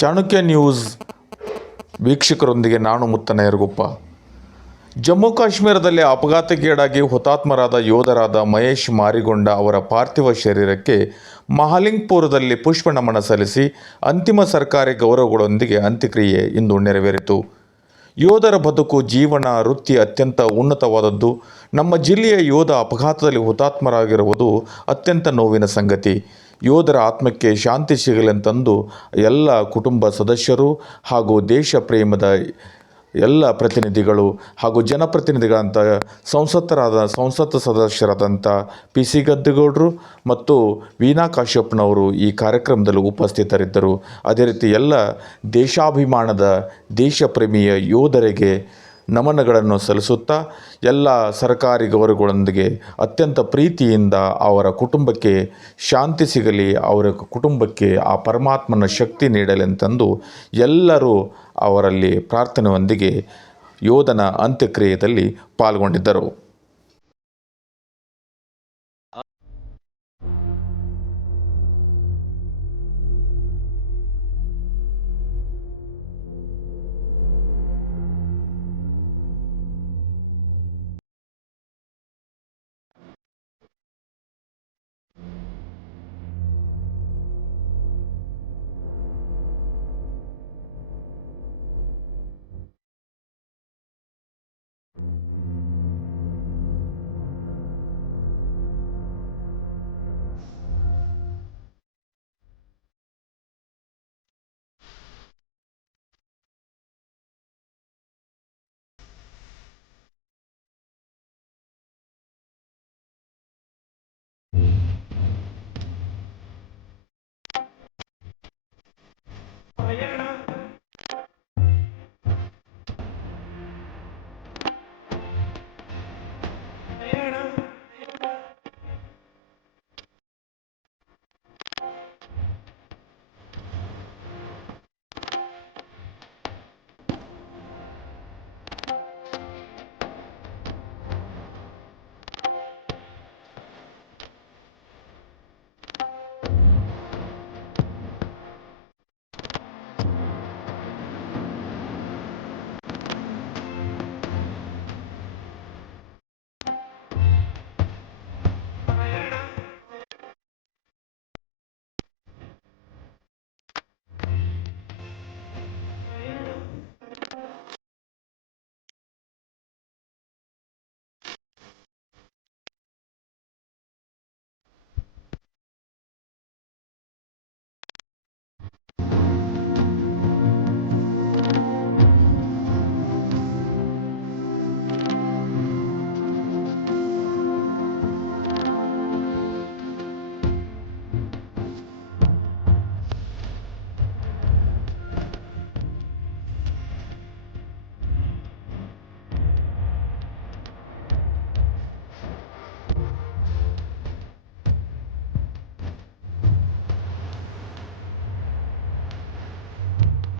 Chanakya news ವೀಕ್ಷಕರೊಂದಿಗೆ ನಾನು ಮುತ್ತನ ಯರಗುಪ್ಪ. ಜಮ್ಮು ಕಾಶ್ಮೀರದಲ್ಲಿ ಅಪಘಾತಕ್ಕೀಡಾಗಿ ಹುತಾತ್ಮರಾದ ಯೋಧರಾದ ಮಹೇಶ್ ಮಾರಿಗೊಂಡ ಅವರ ಪಾರ್ಥಿವ ಶರೀರಕ್ಕೆ ಮಹಾಲಿಂಗ್ಪುರದಲ್ಲಿ ಪುಷ್ಪ ನಮನ ಸಲ್ಲಿಸಿ ಅಂತಿಮ ಸರ್ಕಾರಿ ಗೌರವಗಳೊಂದಿಗೆ ಅಂತ್ಯಕ್ರಿಯೆ ಇಂದು ನೆರವೇರಿತು. ಯೋಧರ ಬದುಕು, ಜೀವನ, ವೃತ್ತಿ ಅತ್ಯಂತ ಉನ್ನತವಾದದ್ದು. ನಮ್ಮ ಜಿಲ್ಲೆಯ ಯೋಧ ಅಪಘಾತದಲ್ಲಿ ಹುತಾತ್ಮರಾಗಿರುವುದು ಅತ್ಯಂತ ನೋವಿನ ಸಂಗತಿ. ಯೋಧರ ಆತ್ಮಕ್ಕೆ ಶಾಂತಿ ಸಿಗಲೆಂತಂದು ಎಲ್ಲ ಕುಟುಂಬ ಸದಸ್ಯರು ಹಾಗೂ ದೇಶ ಪ್ರೇಮದ ಎಲ್ಲ ಪ್ರತಿನಿಧಿಗಳು ಹಾಗೂ ಜನಪ್ರತಿನಿಧಿಗಳಂಥ ಸಂಸತ್ ಸದಸ್ಯರಾದಂಥ PC ಗದ್ದಿಗೌಡರು ಮತ್ತು ವೀಣಾ ಕಾಶ್ಯಪ್ನವರು ಈ ಕಾರ್ಯಕ್ರಮದಲ್ಲಿ ಉಪಸ್ಥಿತರಿದ್ದರು. ಅದೇ ರೀತಿ ಎಲ್ಲ ದೇಶಾಭಿಮಾನದ ದೇಶಪ್ರೇಮಿಯ ಯೋಧರಿಗೆ ನಮನಗಳನ್ನು ಸಲ್ಲಿಸುತ್ತಾ ಎಲ್ಲ ಸರ್ಕಾರಿ ಗೌರವಗಳೊಂದಿಗೆ ಅತ್ಯಂತ ಪ್ರೀತಿಯಿಂದ ಅವರ ಕುಟುಂಬಕ್ಕೆ ಶಾಂತಿ ಸಿಗಲಿ, ಅವರ ಕುಟುಂಬಕ್ಕೆ ಆ ಪರಮಾತ್ಮನ ಶಕ್ತಿ ನೀಡಲೆಂತಂದು ಎಲ್ಲರೂ ಅವರಲ್ಲಿ ಪ್ರಾರ್ಥನೆಯೊಂದಿಗೆ ಯೋಧನ ಅಂತ್ಯಕ್ರಿಯೆಯಲ್ಲಿ ಪಾಲ್ಗೊಂಡಿದ್ದರು.